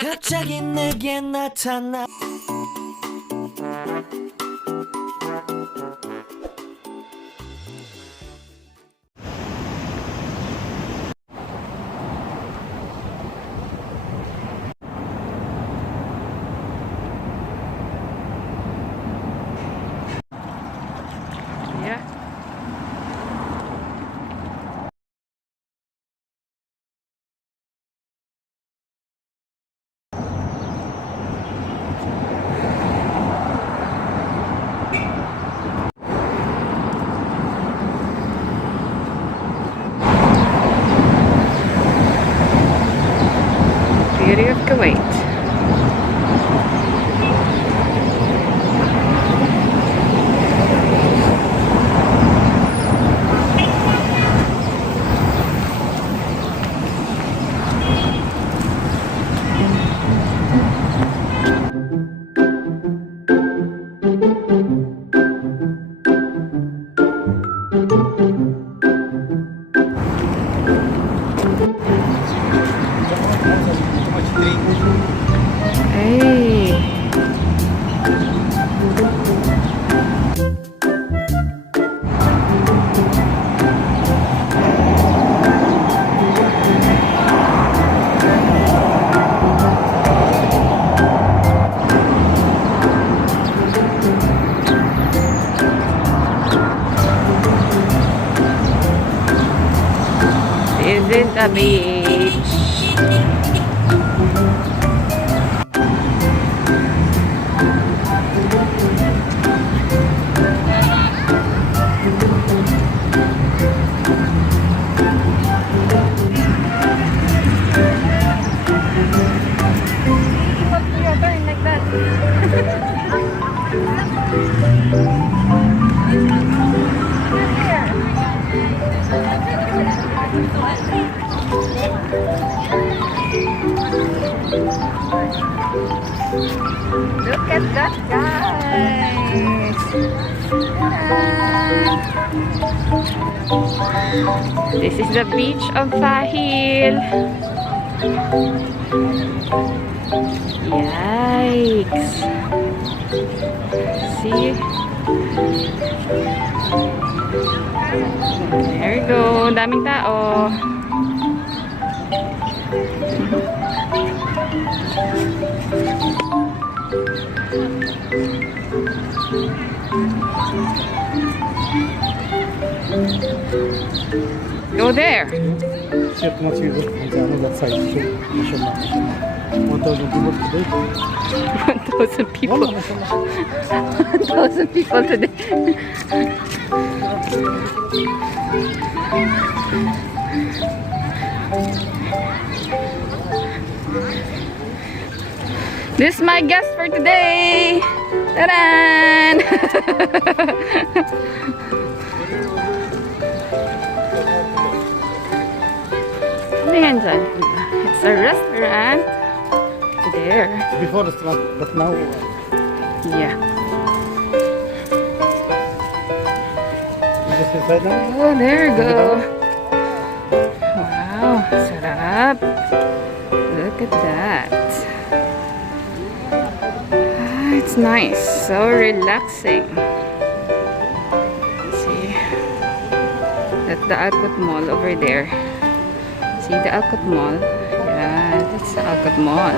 갑자기 내게 나타나. Beauty of Kuwait. Hey. This is the beach. Look at that, guys! This is the beach of Fahaheel. Yikes! See? There you go. Daming tao. Go there. 1,000 people. 1,000 people today. This is my guest for today. Ta-da! It's a restaurant there. Before restaurant, but now. Yeah. Just inside now. Oh, there you go. Wow, sarap. Look at that. It's nice, so relaxing. See, that's the Alcott Mall over there. See the Alcott Mall? Yeah, that's the Alcott Mall.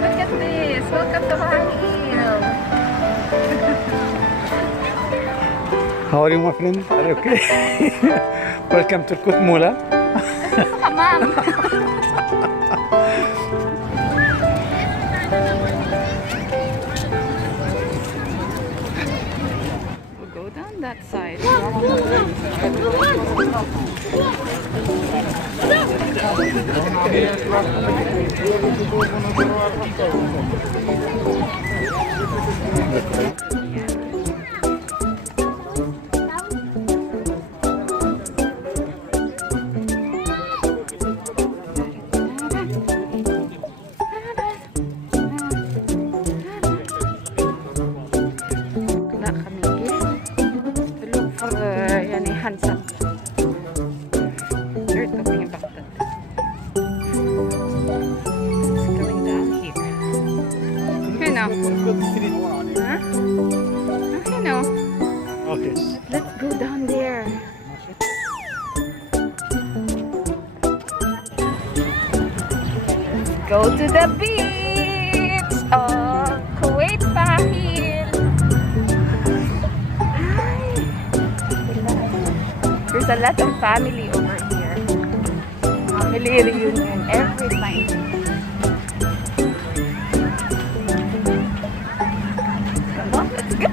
Look at this! Welcome to Fahaheel! How are you, my friend? Are you okay? Welcome to Kutmula. Mom! We'll go down that side. go to the beach of Kuwait, Fahaheel. There's a lot of family over here. Family reunion every time. Come on, let's go!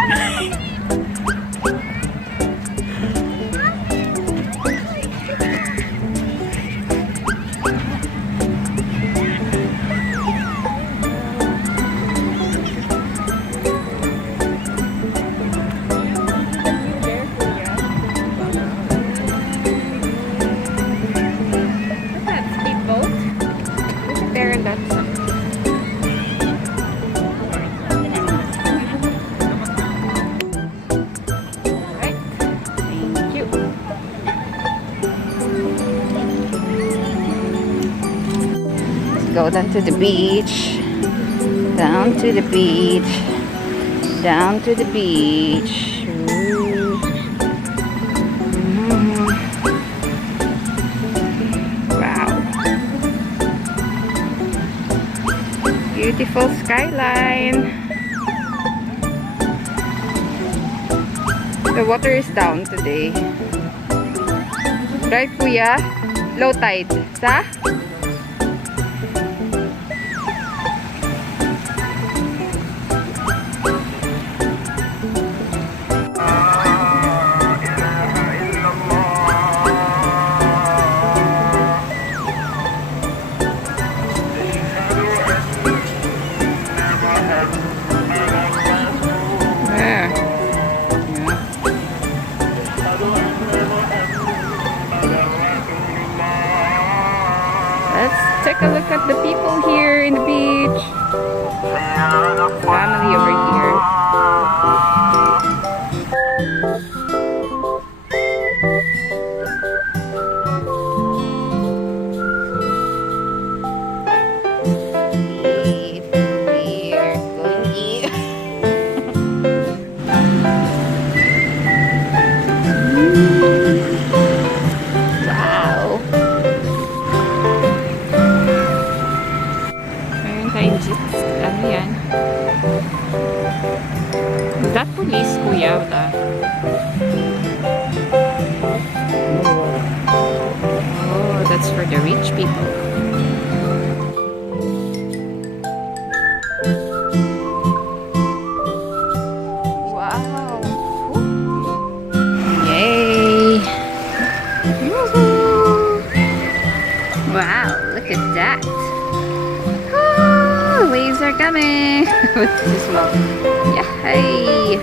There and that's alright. Thank you. Let's go down to the beach. Down to the beach. Down to the beach. Ooh. Wow. Beautiful skyline. The water is down today. Right, Kuya? Low tide. Sa? Let's take a look at the people here in the beach. Family over here. We're going eat. Wow. Ano yan? Is that police, Kuya? Wala. Oh, that's for the rich people. Wow. Yay. Woohoo. Wow, look at that. Waves are coming. This is small. Yay!